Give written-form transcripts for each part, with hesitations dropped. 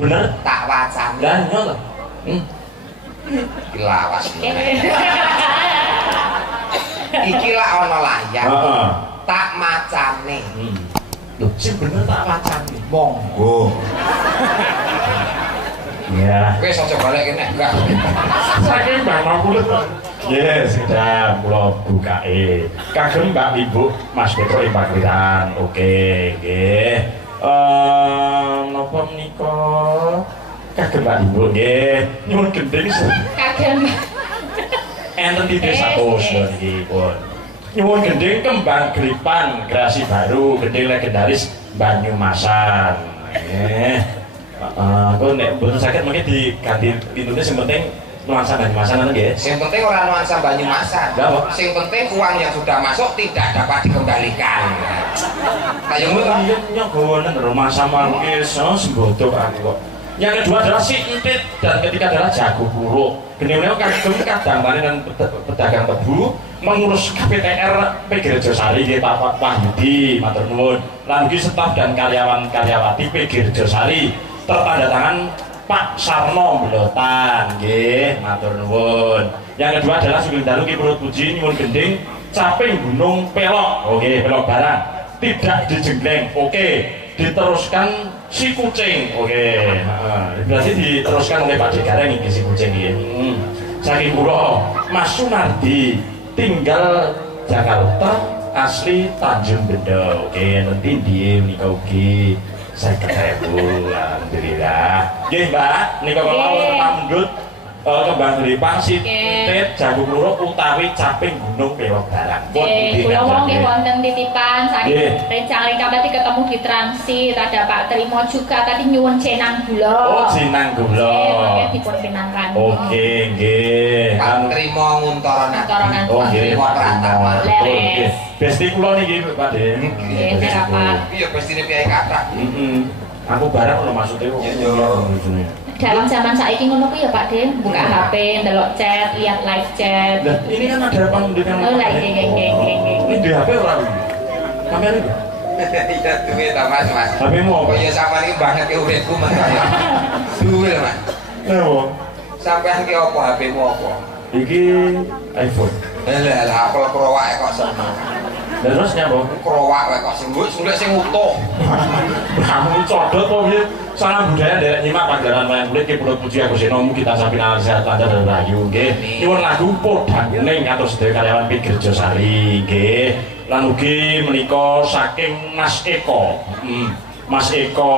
Bener? Tak wacan. Lah nyoto. Iki lawas. Iki lak ana layar. Heeh. Tak macane. Lho, sing bener tak wacane. Monggo. Iya. Wis aja balik kene enggak. Saking Mbak Kulit. Yes, sudah kula bukake. Kagem Mbak Ibu Mas Petro ing Pakliran. Oke, nggih. Napa menika kagem Mbak Ibu nggih. Nyuwun gending. Kagem. Enten titik 100 lho niki pun. Nyuwun gending kembang gripan kreasi baru, gending legendaris Banyumasan. Nggih. Aku nek mboten sakit mungkin diganti pintune sing penting nuansa Banyumasan ngono nggih. Sing penting ora nuansa Banyumasan. Lha apa? Sing penting uang yang sudah masuk tidak dapat dikembalikan. Kayak ngono. Iya nyogowonen rumah sama nggih sembodo aku kok. Yang kedua adalah si entit dan ketiga adalah jago buruk. Gene-gene kagem kadang-kadang dan pedagang tebu mengurus KPTR PG Rejosari nggih Pak Wahyudi matur nuwun. Lan ugi staf dan karyawan-karyawati PG Rejosari tertanda tangan Pak Sarno Belotan nggih matur nuwun. Yang kedua adalah Sugeng Dalu Ki Perut Puji nyuwun gending Caping Gunung Pelok. Oke, pelok barang. Tidak dijengkleng. Oke, diteruskan si kucing. Oke, berarti diteruskan oleh Pak Degareng iki si kucing iki. Saking kula Mas Sunardi tinggal Jakarta asli Tanjung Bendo. Oke, nanti dia menika ugi 50.000. Alhamdulillah. Nggih, Mbak, nika kula mundhut kembang gripang sitit jago kluruk utawi caping gunung pelok barang. Nggih, kula wong nggih wonten titipan saking rencang-rencang tadi ketemu di transit, ada Pak Trimo juga tadi nyuwun jenang gula. Oh, jenang gula. Nggih, dipun pinangkan. Oke, nggih. Pak Trimo Nguntaran. Oh, nggih, Pak Trimo. Leres. Besti kula niki, Pak De. Nggih, serapan. Iya, bestine Piai Kathrak. Aku barang lho maksudnya kok. Iya. Dalam zaman saiki ngono ku ya Pak Den, buka HP, ndelok chat, lihat live chat. Nah, ini kan ada pendidikan. Oh, lah nggih. Ini di HP ora lho. Kamera itu. Iya, duwe ta Mas. HP mu apa? Oh iya sampean iki banget ke uripku Mas. Duwe Mas. Lho. Sampean ki apa HP-mu apa? Iki iPhone. Lah Apple Pro wae kok seneng. Lah terus nyapa? Krowak wae kok sing sing utuh. Kamu codot kok piye? Salam budaya nderek nyimak panggilan wayang kulit Ki Perut Puji Agus Enomu kita sapina sehat lancar dan rahayu nggih. Nyuwun lagu podhang ning atus sedaya karyawan PG Rejosari nggih. Lan ugi menika saking Mas Eko. Mas Eko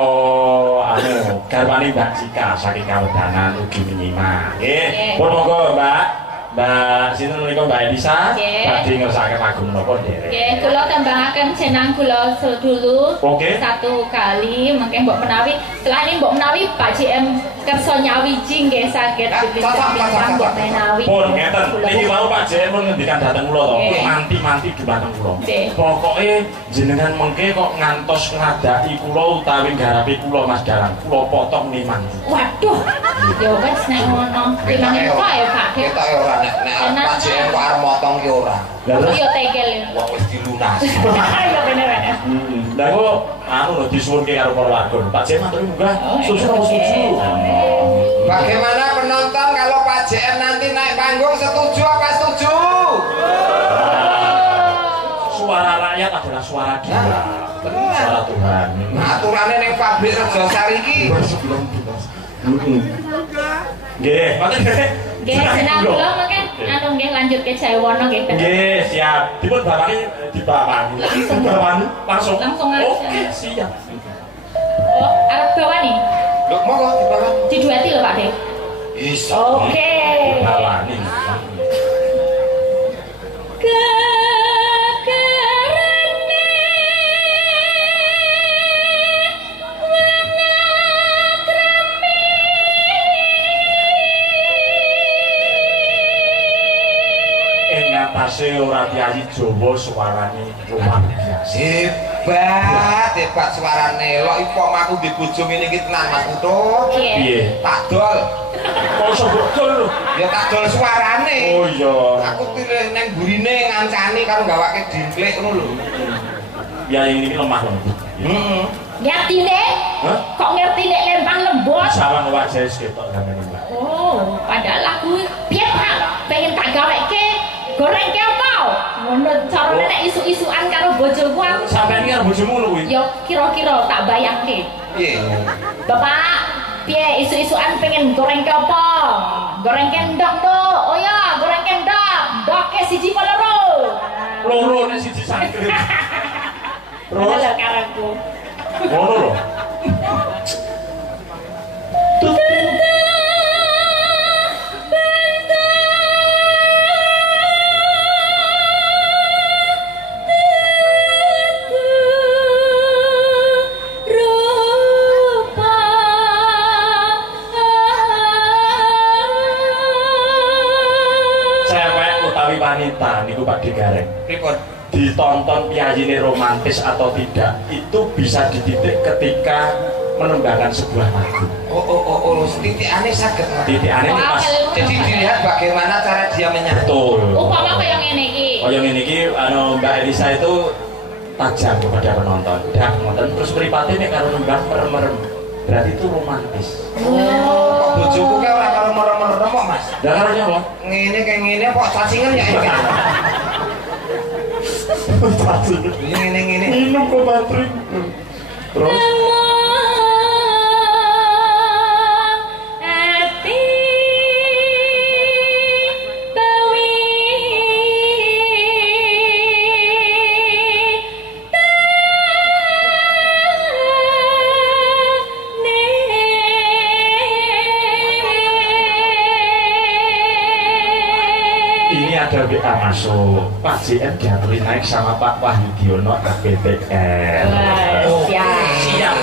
garwane Mbak Cika saking Kawedanan ugi menyimak nggih. Pun monggo Mbak sinten menika Mbak Elisa badhe ngersakaken lagu menapa nderek. Nggih, kula tembangaken jenang gula dulu. Oke. Satu kali mungkin mbok menawi, setelah ini mbok menawi Pak JM kersa nyawiji nggih saged bincang mbok menawi. Pun ngeten, niki mau Pak JM pun ngendikan dhateng kula to, manti-manti dhumateng kula. Pokoke jenengan mengke kok ngantos ngadaki kula utawi garapi kula Mas Dalang, kula potong niman. Waduh. Ya wis nek ngono. Timane kok ya Pak. Ketok ya ora nek Pak JM kok arep motong ki ora. Lah terus yo tegel. Wong wis dilunasi. Ya bener. Lah kok anu lho disuwunke karo para warga. Pak JM matur munggah. Susu apa susu? Bagaimana penonton kalau Pak JM nanti naik panggung setuju apa setuju? Suara rakyat adalah suara Dia. Suara Tuhan. Aturannya ning pabrik Rejosari iki. Nggih, ngoten nggih. Nggih, jenang kula mungkin anu nggih lanjut ke Jayawana nggih. Nggih, siap. Dipun bapake dibawani. Langsung. Aja. Oke, siap. Oh, arep bawani. Lho, monggo dibawani. Didueti lho Pak De. Bisa. Oke. Dibawani. Atase ora Kyai Jawa suarane luar biasa. Hebat suarane. Lho ipo aku di bojo ngene iki tenan Mas Putu. Piye? Tak dol. Kok iso dol lho? Ya tak dol suarane. Oh iya. Aku pilih nang gurine ngancani karo gawake dinklik ngono lho. Ya ini lemah lembut. Ngertine? Kok ngertine lempang lembut? Sawan wajah ketok sampeyan Mbak. Oh, padahal aku piye Pak? Pengen tak gaweke goreng ke apa? Ngono carane nek isu-isuan karo bojoku aku. Sampeyan karo bojomu ngono kuwi. Yo kira-kira tak bayangke. Piye? Bapak, piye isu-isuan pengen goreng ke apa? Goreng kendok to. Oh ya, goreng kendok. Doke siji apa loro? Loro nek siji sangkrit. Terus lho karaku. Ngono lho. Wanita niku Pak Digareng. Pripun? Ditonton piyayine romantis atau tidak itu bisa dititik ketika menembangkan sebuah lagu. Titikane saged. Titikane pas. Jadi dilihat bagaimana cara dia menyatu. Betul. Upama kaya ngene iki. Kaya ngene iki Mbak Elisa itu tajam kepada penonton. Dak ngoten terus mripate nek karo nembang merem-merem. Berarti itu romantis. Kok bojoku kae ora karo merem-merem kok, Mas? Lah karo nyapa? Ngene kayak ngene kok cacingan ya iki. Cacingan. Ngene. Minum kok batring. Terus ada WA masuk, Pak JM diaturin naik sama Pak Wahyudiono APTR. Siap.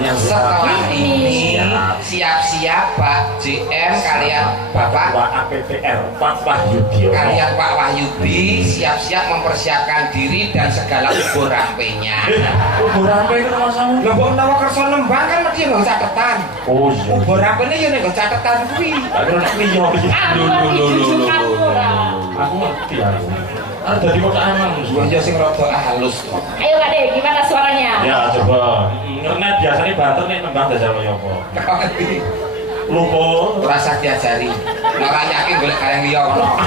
Setelah ini siap-siap Pak JM kalian Bapak APTR Pak Wahyudiono. Kalian Pak Wahyudi siap-siap mempersiapkan diri dan segala ubur rampenya. Ubur rampe itu masamu? Lah kok menawa kersa nembang kan mesti nggo catetan. Oh iya. Ubur rampene yo nek nggo catetan kuwi. Aku nek liyo iki. Aku ngerti aku. Ada dari kota emang, ya sing rada halus. Ayo Pak De, gimana suaranya? Ya coba. Ngernet biasanya banter nih nembang dasar kaya apa? Lupa. Rasa diajari. Ora yakin golek kareng liya kono.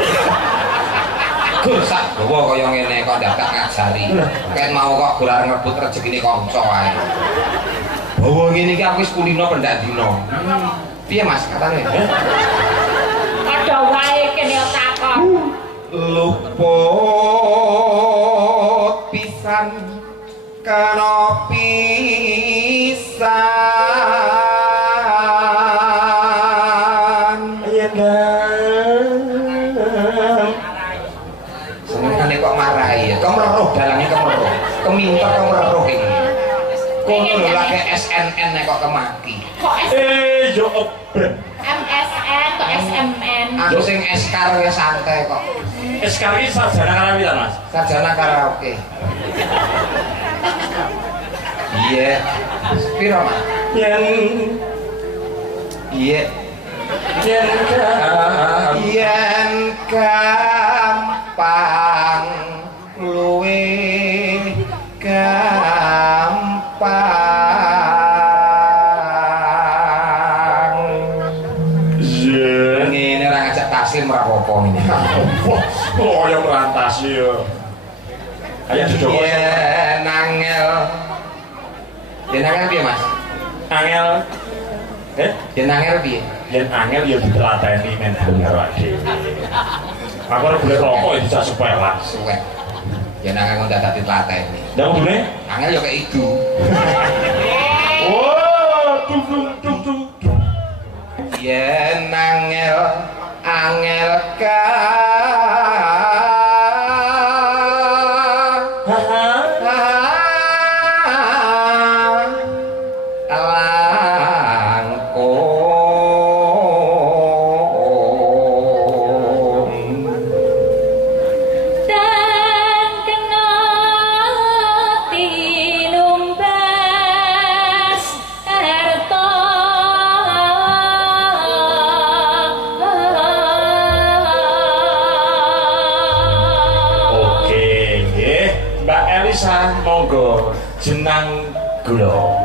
Gur sak gowo kaya ngene kok dadak ngajari. Ket mau kok gur arep ngebut rezekine kanca wae. Bawa ngene iki aku wis kulino pendak dino. Piye Mas katane? Ada wae kene takon. Luput pisan kana pisan yen senengane kok marahi ya kemeruh dalange kemeruh keminter kemeruh iki kono lho lagi SNN nek kok kemaki Kok yo oben MSN kok SMN? aku sing eskar ya santai kok sekarang ini sarjana karawitan Mas? sarjana karaoke iya piro Mas? Yen gampang luwih gampang ngene ora ngajak tasim ora apa-apa ngene oh yang merantasi ya ayo duduk yen angel piye Mas? angel Yen angel piye? yen angel ya ditelateni men karo ade aku ora boleh rokok ya bisa supaya suwek yen angel kok dadak ditelateni ndak kudune angel ya kayak itu oh tung yen angel ka monggo jenang gula